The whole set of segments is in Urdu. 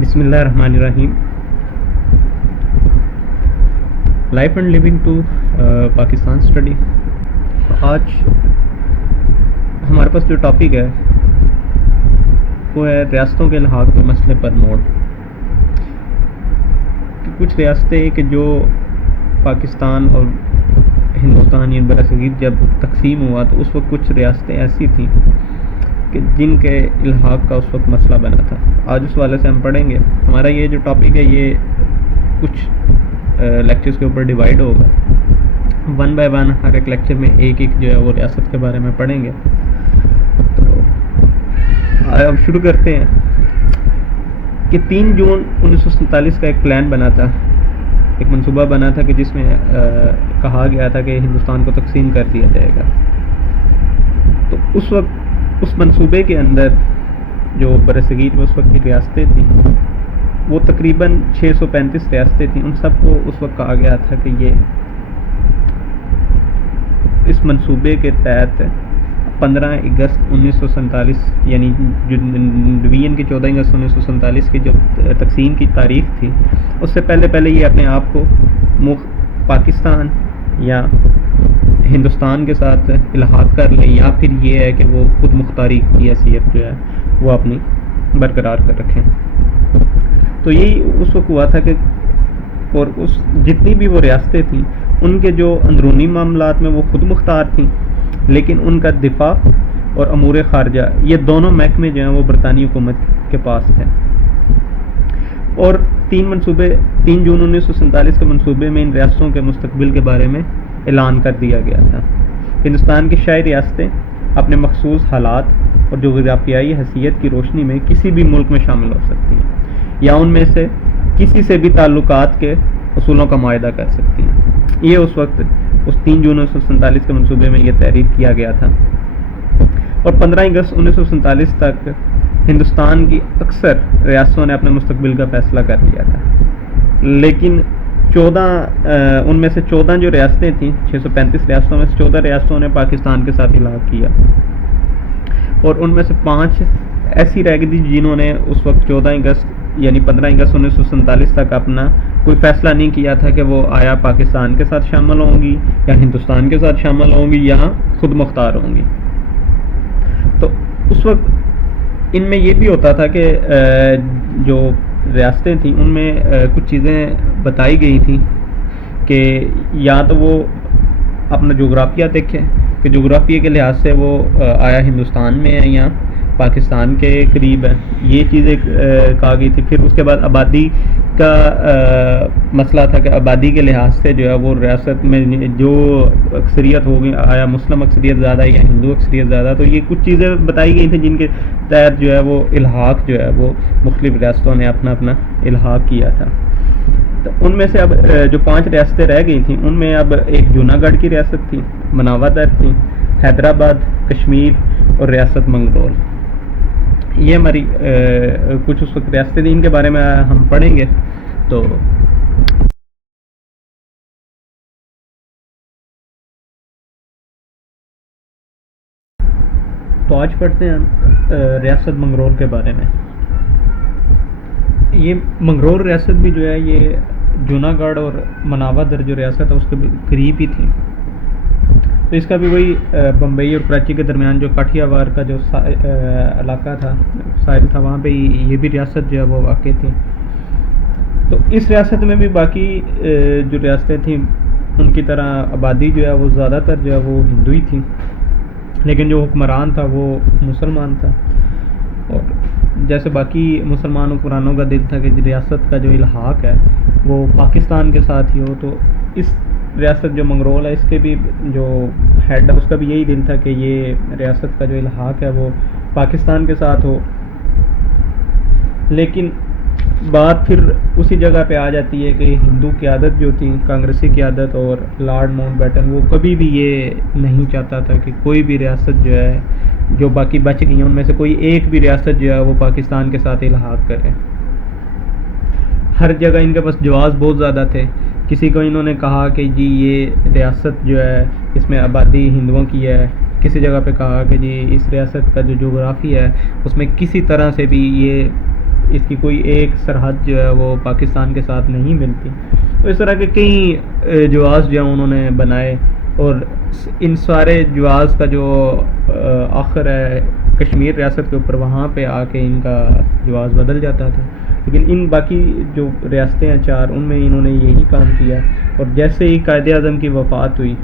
بسم اللہ الرحمن الرحیم. Life and living to Pakistan study. آج ہمارے پاس جو ٹاپک ہے وہ ہے ریاستوں کے الحاق کے مسئلے پر موڑ. کہ کچھ ریاستیں کہ جو پاکستان اور ہندوستان یعنی برصغیر جب تقسیم ہوا تو اس وقت کچھ ریاستیں ایسی تھیں کہ جن کے الحاق کا اس وقت مسئلہ بنا تھا. آج اس والے سے ہم پڑھیں گے. ہمارا یہ جو ٹاپک ہے یہ کچھ لیکچرز کے اوپر ڈیوائیڈ ہوگا. ون بائی ون ہر ایک لیکچر میں ایک جو ہے وہ ریاست کے بارے میں پڑھیں گے. تو اب شروع کرتے ہیں کہ 3 جون 1947 کا ایک پلان بنا تھا, ایک منصوبہ بنا تھا کہ جس میں کہا گیا تھا کہ ہندوستان کو تقسیم کر دیا جائے گا. تو اس وقت اس منصوبے کے اندر جو برصغیر میں اس وقت کی ریاستیں تھیں وہ تقریباً 635 ریاستیں تھیں. ان سب کو اس وقت کہا گیا تھا کہ یہ اس منصوبے کے تحت 15 اگست 1947 یعنی جو ڈویژن کی 14 اگست 1947 کی جو تقسیم کی تاریخ تھی اس سے پہلے یہ اپنے آپ کو پاکستان یا ہندوستان کے ساتھ الحاق کر لیں, یا پھر یہ ہے کہ وہ خود مختاری کی حیثیت جو ہے وہ اپنی برقرار کر رکھیں. تو یہی اس وقت ہوا تھا کہ اور اس جتنی بھی وہ ریاستیں تھیں ان کے جو اندرونی معاملات میں وہ خود مختار تھیں, لیکن ان کا دفاع اور امور خارجہ یہ دونوں محکمے جو ہیں وہ برطانوی حکومت کے پاس تھے. اور 3 جون 1947 کے منصوبے میں ان ریاستوں کے مستقبل کے بارے میں اعلان کر دیا گیا تھا. ہندوستان کی شاہی ریاستیں اپنے مخصوص حالات اور جغرافیائی حیثیت کی روشنی میں کسی بھی ملک میں شامل ہو سکتی ہیں یا ان میں سے کسی سے بھی تعلقات کے اصولوں کا معاہدہ کر سکتی ہیں. یہ اس وقت اس 3 جون 1947 کے منصوبے میں یہ تحریر کیا گیا تھا. اور 15 اگست 1947 تک ہندوستان کی اکثر ریاستوں نے اپنے مستقبل کا فیصلہ کر لیا تھا, لیکن ان میں سے 14 جو ریاستیں تھیں 635 ریاستوں میں سے 14 ریاستوں نے پاکستان کے ساتھ الحاق کیا, اور ان میں سے 5 ایسی رہ گئی تھی جنہوں نے اس وقت 14 اگست یعنی 15 اگست 1947 تک اپنا کوئی فیصلہ نہیں کیا تھا کہ وہ آیا پاکستان کے ساتھ شامل ہوں گی یا ہندوستان کے ساتھ شامل ہوں گی یا خود مختار ہوں گی. تو اس وقت ان میں یہ بھی ہوتا تھا کہ جو ریاستیں تھیں ان میں کچھ چیزیں بتائی گئی تھیں کہ یا تو وہ اپنا جغرافیہ دیکھیں کہ جغرافیہ کے لحاظ سے وہ آیا ہندوستان میں ہے یا پاکستان کے قریب ہے, یہ چیزیں کہا گئی تھی. پھر اس کے بعد آبادی کا مسئلہ تھا کہ آبادی کے لحاظ سے جو ہے وہ ریاست میں جو اکثریت ہوگی آیا مسلم اکثریت زیادہ ہے یا ہندو اکثریت زیادہ. تو یہ کچھ چیزیں بتائی گئی تھیں جن کے تحت جو ہے وہ الحاق جو ہے وہ مختلف ریاستوں نے اپنا الحاق کیا تھا. تو ان میں سے اب جو 5 ریاستیں رہ گئی تھیں ان میں اب ایک جوناگڑھ کی ریاست تھی, مناوادر تھی, حیدرآباد, کشمیر اور ریاست منگرول. یہ ہماری کچھ اس وقت ریاستیں تھیں, ان کے بارے میں ہم پڑھیں گے. تو آج پڑھتے ہیں ہم ریاست منگرول کے بارے میں. یہ منگرول ریاست بھی جو ہے یہ جوناگڑھ اور مناوادر جو ریاست ہے اس کے قریب ہی تھی. تو اس کا بھی وہی بمبئی اور کراچی کے درمیان جو کاٹھیا وار کا جو علاقہ تھا ساحل تھا وہاں پہ یہ بھی ریاست جو ہے وہ واقع تھی. تو اس ریاست میں بھی باقی جو ریاستیں تھیں ان کی طرح آبادی جو ہے وہ زیادہ تر جو ہے وہ ہندو ہی تھی, لیکن جو حکمران تھا وہ مسلمان تھا. اور جیسے باقی مسلمان حکمرانوں کا دل تھا کہ ریاست کا جو الحاق ہے وہ پاکستان کے ساتھ ہی ہو, تو اس ریاست جو منگرول ہے اس کے بھی جو ہیڈ ہے اس کا بھی یہی دل تھا کہ یہ ریاست کا جو الحاق ہے وہ پاکستان کے ساتھ ہو. لیکن بات پھر اسی جگہ پہ آ جاتی ہے کہ ہندو قیادت جو تھی کانگریسی قیادت اور لارڈ ماؤنٹ بیٹن وہ کبھی بھی یہ نہیں چاہتا تھا کہ کوئی بھی ریاست جو ہے جو باقی بچ گئی ہیں ان میں سے کوئی ایک بھی ریاست جو ہے وہ پاکستان کے ساتھ الحاق کرے. ہر جگہ ان کے پاس جواز بہت زیادہ تھے. کسی کو انہوں نے کہا کہ جی یہ ریاست جو ہے اس میں آبادی ہندوؤں کی ہے, کسی جگہ پہ کہا کہ جی اس ریاست کا جو جغرافی ہے اس میں کسی طرح سے بھی یہ اس کی کوئی ایک سرحد جو ہے وہ پاکستان کے ساتھ نہیں ملتی. تو اس طرح کے کئی جواز جو ہیں انہوں نے بنائے، اور ان سارے جواز کا جو آخر ہے کشمیر ریاست کے اوپر، وہاں پہ آ کے ان کا جواز بدل جاتا تھا. لیکن ان باقی جو ریاستیں ہیں 4، ان میں انہوں نے یہی کام کیا. اور جیسے ہی قائد اعظم کی وفات ہوئی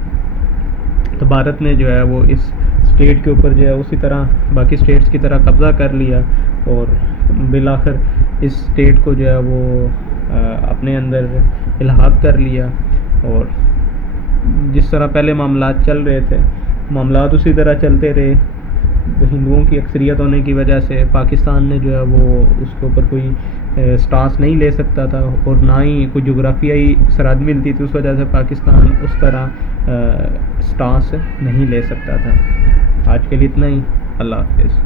تو بھارت نے جو ہے وہ اس اسٹیٹ کے اوپر جو ہے اسی طرح باقی اسٹیٹس کی طرح قبضہ کر لیا، اور بالآخر اس اسٹیٹ کو جو ہے وہ اپنے اندر الحاق کر لیا. اور جس طرح پہلے معاملات چل رہے تھے، معاملات اسی طرح چلتے رہے. ہندوؤں کی اکثریت ہونے کی وجہ سے پاکستان نے جو ہے وہ اس کے اوپر کوئی سٹانس نہیں لے سکتا تھا، اور نہ ہی کوئی جغرافیائی سرحد ملتی تھی. اس وجہ سے پاکستان اس طرح سٹانس نہیں لے سکتا تھا. آج کے لیے اتنا ہی. اللہ حافظ.